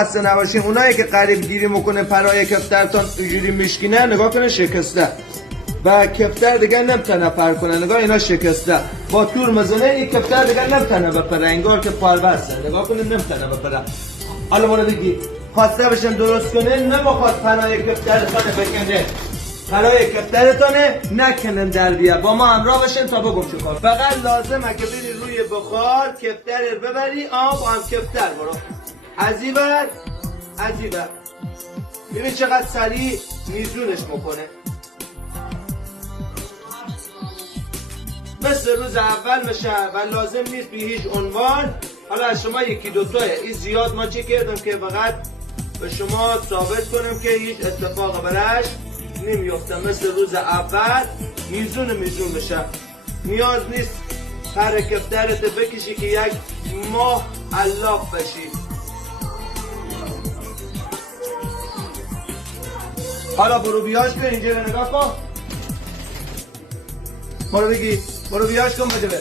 خسته نباشین. اونایی که قریب گیری میکنه پرای کفترتون اینجوری میشکینه، نگاه کنه شکسته و کفتر دیگه نمیتونه پر کنه. نگاه اینا شکسته، با تور مزنه این کفتر دیگه نمیتونه بپره، انگار که پربسته. نگاه کنه نمیتونه بپره. حالا ما رو بگی خواسته بشن درست کنه، نمیخواد پرای کفترتون بکنه، پرای کفترتونه نکنن در بیا. با ما همراه بشین تا بگم چیکار. فقط لازمه که بری روی بخار کفتر رو ببری، آب هم کفتر برو عجیبه. ببین چقدر سریع میزونش میکنه، مثل روز اول میشه و لازم نیست به هیچ عنوان. حالا از شما یکی دوتایه، این زیاد ما چه کردم که فقط به شما ثابت کنیم که هیچ اتفاق براش نمیفته. مثل روز اول میزون میشه، نیاز نیست پر کفترت بکشی که یک ماه علاف بشی. حالا برو بیاش کن، اینجا به نگاه کن، برو بگی برو بیاش کن بده بره.